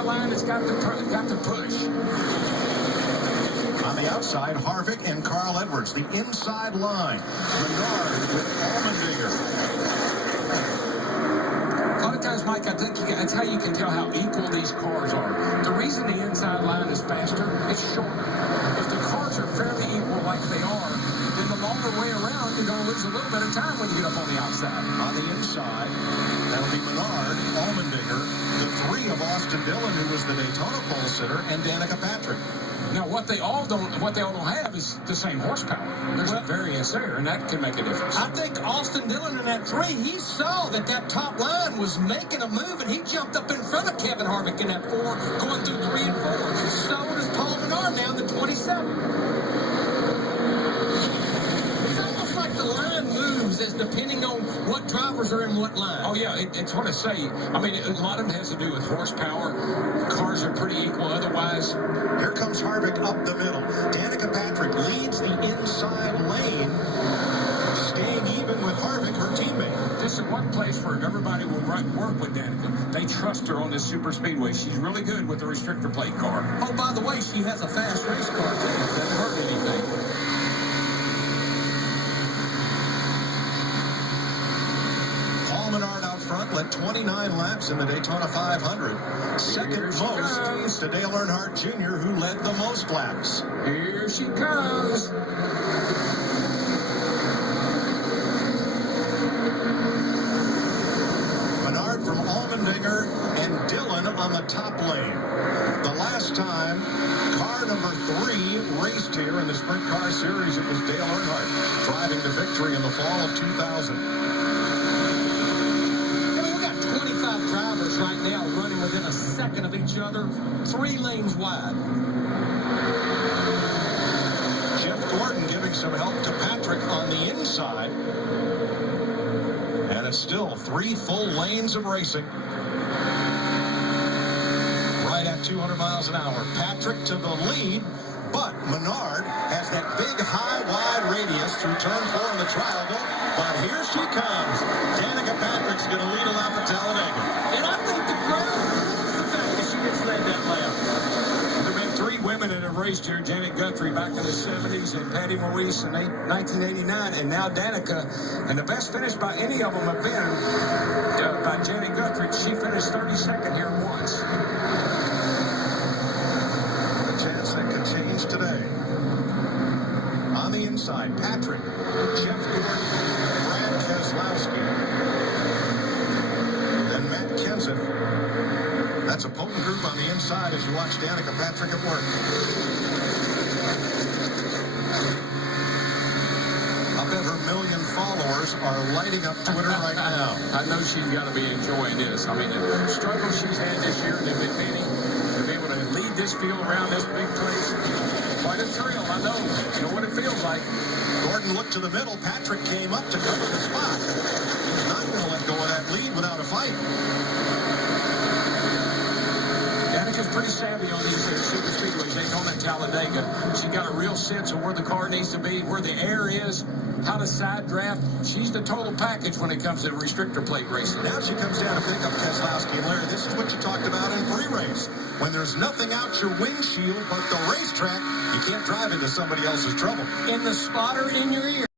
the line has got to push. On the outside, Harvick and Carl Edwards. The inside line, Menard with Allmendinger. A lot of times, Mike, I think that's how you can tell how equal these cars are. The reason the inside line is faster, it's shorter. If the cars are fairly equal like they are, then the longer way around, you're going to lose a little bit of time when you get up on the outside. On the inside, that'll be Menard, Allmendinger, the three of Austin Dillon, who was the Daytona pole sitter, and Danica Patrick. Now, what they all don't have is the same horsepower. There's a variance there, and that can make a difference. I think Austin Dillon in that 3, he saw that top line was making a move, and he jumped up in front of Kevin Harvick in that 4, going through 3 and 4. So does Paul Menard now in the 27. It's almost like the line moves as depending on what drivers are in what line. Oh, yeah, it's what I say. I mean, a lot of it has to do with horsepower. Cars are pretty equal otherwise. Here comes Harvick up the middle. Danica Patrick leads the inside lane, staying even with Harvick, her teammate. This is one place where everybody will work with Danica. They trust her on this super speedway. She's really good with the restrictor plate car. Oh, by the way, she has a fast race car, too. Doesn't hurt anything. Paul Menard out front, led 29 laps in the Daytona 500. Second most to Dale Earnhardt Jr., who led the most laps. Here she comes. Menard from Allmendinger and Dillon on the top lane. The last time car number 3 raced here in the Sprint Car Series, it was Dale Earnhardt driving to victory in the fall of 2000. Drivers right now running within a second of each other, 3 lanes wide. Jeff Gordon giving some help to Patrick on the inside. And it's still 3 full lanes of racing. Right at 200 miles an hour. Patrick to the lead, but Menard has that big high wide radius through turn 4 in the trial. But here she comes. Danica Patrick's going to lead a lap at Talladega. And I think the crowd loves the fact that she gets led that lap. There have been 3 women that have raced here. Janet Guthrie back in the 70s and Patty Maurice in 1989, and now Danica. And the best finish by any of them have been by Janet Guthrie. She finished 32nd here once. A chance that could change today. On the inside, Patrick, Jeff Gordon, Brad Keselowski, and Matt Kenseth. That's a potent group on the inside as you watch Danica Patrick at work. I bet her million followers are lighting up Twitter right now. I know she's got to be enjoying this. I mean, the struggle she's had this year in the beginning, to be able to lead this field around this big place, quite a thrill. I know. You know what it feels like. Gordon looked to the middle. Patrick came up to cover the spot. He's not going to let go of that lead without a fight. Danica's pretty savvy on these super speedways. Daytona and Talladega. She got a real sense of where the car needs to be, where the air is, how to side draft. She's the total package when it comes to restrictor plate racing. Now she comes down to pick up Keselowski. And Larry, this is what you talked about in pre-race. When there's nothing out your windshield but the racetrack, you can't drive into somebody else's trouble. In the spotter in your ear.